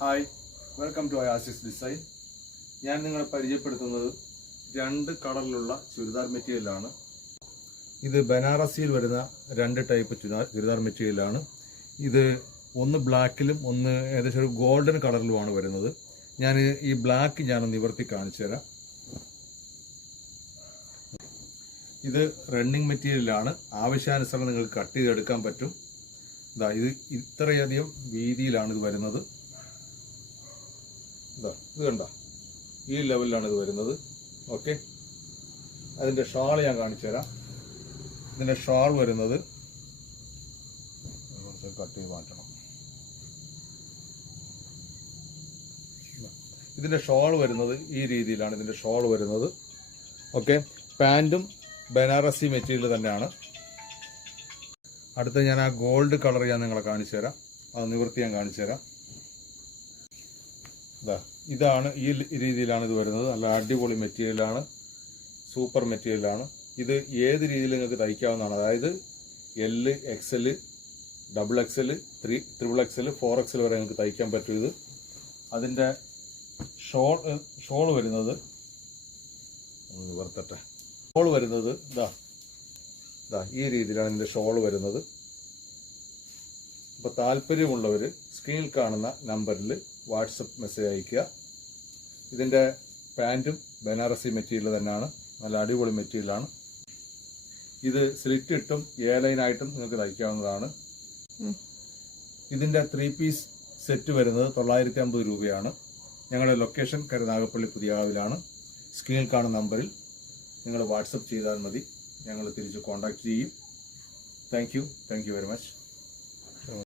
Hi, welcome to ആസിസ് design. ഞാൻ നിങ്ങളെ പരിചയപ്പെടുത്തുന്നത് രണ്ട് കളറിലുള്ള ചുരിദാർ മെറ്റീരിയലാണ്. ഇത് ബനാറസിയിൽ വരുന്ന രണ്ട് ടൈപ്പ് ചുരിദാർ മെറ്റീരിയലാണ്. ഇത് ഒന്ന് ബ്ലാക്കിലും ഒന്ന് ഏകദേശം ഒരു ഗോൾഡൻ കളറിലുമാണ് വരുന്നത്. ഞാൻ ഈ ബ്ലാക്ക് ഞാനൊന്ന് നിവർത്തി കാണിച്ചു തരാം. ഇത് റണ്ണിങ് മെറ്റീരിയലാണ്. ആവശ്യാനുസരണം നിങ്ങൾക്ക് കട്ട് ചെയ്തെടുക്കാൻ പറ്റും. ഇത് ഇത്രയധികം വീതിയിലാണ് ഇത് വരുന്നത്. ഇത് കണ്ട, ഈ ലെവലിലാണ് ഇത് വരുന്നത്. ഓക്കെ, അതിന്റെ ഷാൾ ഞാൻ കാണിച്ചു തരാം. ഇതിന്റെ ഷാൾ വരുന്നത് കട്ട് ചെയ്ത് മാറ്റണം. ഇതിന്റെ ഷോൾ വരുന്നത് ഈ രീതിയിലാണ് ഇതിന്റെ ഷോൾ വരുന്നത്. ഓക്കെ, പാന്റും ബനാറസി മെറ്റീരിയൽ തന്നെയാണ്. അടുത്ത ഞാൻ ആ ഗോൾഡ് കളർ ഞാൻ നിങ്ങളെ കാണിച്ചു തരാം. അത് നിവൃത്തി ഞാൻ കാണിച്ചു തരാം. ഇതാണ് ഈ രീതിയിലാണ് ഇത് വരുന്നത്. നല്ല അടിപൊളി മെറ്റീരിയലാണ്, സൂപ്പർ മെറ്റീരിയലാണ്. ഇത് ഏത് രീതിയിൽ നിങ്ങൾക്ക് തയ്ക്കാവുന്നതാണ്. അതായത് L, XL, double XL, triple XL, 4XL വരെ നിങ്ങൾക്ക് തയ്ക്കാൻ പറ്റും. ഇത് അതിന്റെ ഷോൾ വരുന്നത് നിവർത്തട്ടെ. ഷോൾ വരുന്നത് ഈ രീതിയിലാണ് ഇതിന്റെ ഷോൾ വരുന്നത്. അപ്പോൾ താല്പര്യമുള്ളവർ സ്ക്രീനിൽ കാണുന്ന നമ്പറിൽ വാട്സപ്പ് മെസ്സേജ് അയയ്ക്കുക. ഇതിന്റെ പാന്റും ബനാറസി മെറ്റീരിയൽ തന്നെയാണ്, നല്ല അടിപൊളി മെറ്റീരിയലാണ്. ഇത് സ്ലിറ്റ് ഇട്ടും ലൈനായിട്ടും നിങ്ങൾക്ക് തയ്ക്കാവുന്നതാണ്. ഇതിന്റെ 3 പീസ് സെറ്റ് വരുന്നത് 950 രൂപയാണ്. ഞങ്ങളുടെ ലൊക്കേഷൻ കരുനാഗപ്പള്ളി പുതിയകാവിലാണ്. സ്ക്രീനിൽ കാണുന്ന നമ്പറിൽ നിങ്ങൾ വാട്സപ്പ് ചെയ്താൽ മതി, ഞങ്ങൾ തിരിച്ച് കോൺടാക്ട് ചെയ്യും. Thank you very much.